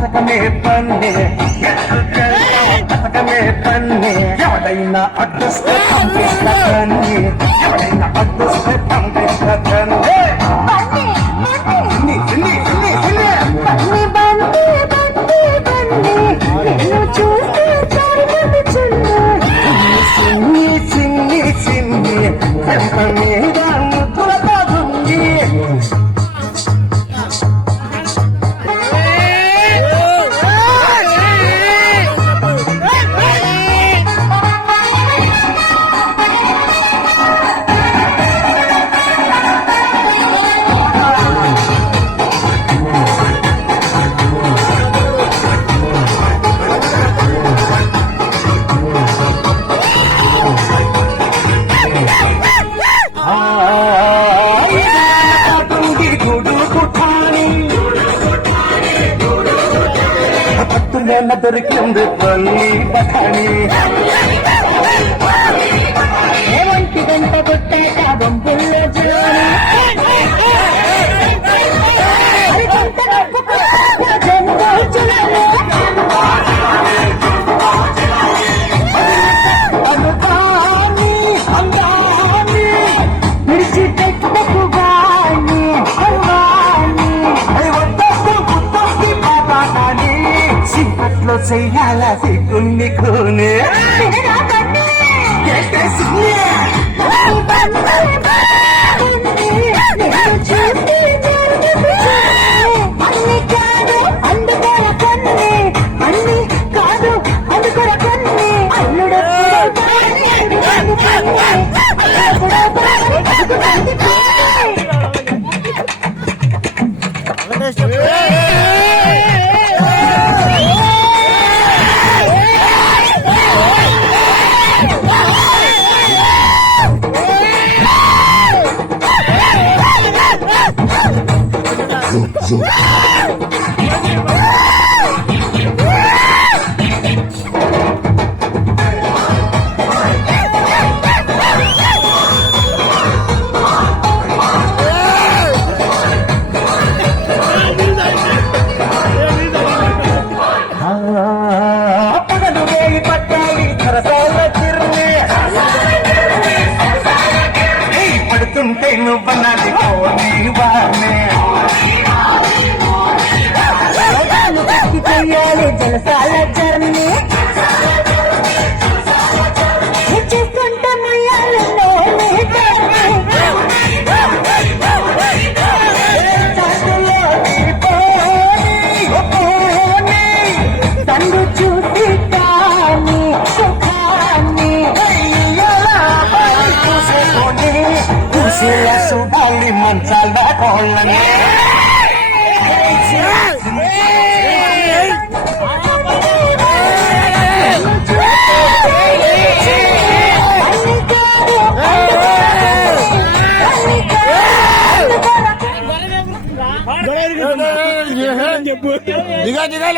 పథకమే పన్నే పథకమే పన్నే ఎవడైనా అడ్డొస్తే పంపిస్తా కన్నే ఎవడైనా అడ్డొస్తే పంపిస్తా కన్నే చిన్ని చిన్ని ఎంత మీద ముద్దులతో దుంగి దొరికింది పల్లి బఠాని ఒంటి గంట కొట్టాక బొంపుల్లో చెయ్యాల సిగ్గుంది కోనే పడుతుంటే నువ్వన్నది చెయ్యాలి జలసాల జర్నీ చేసుకుంటే ముయ్యాలన్నో తండ్రి చూసి కానీ సుఖాన్ని సుబాలి మంచాల కోళ్ళని దిగా దిగా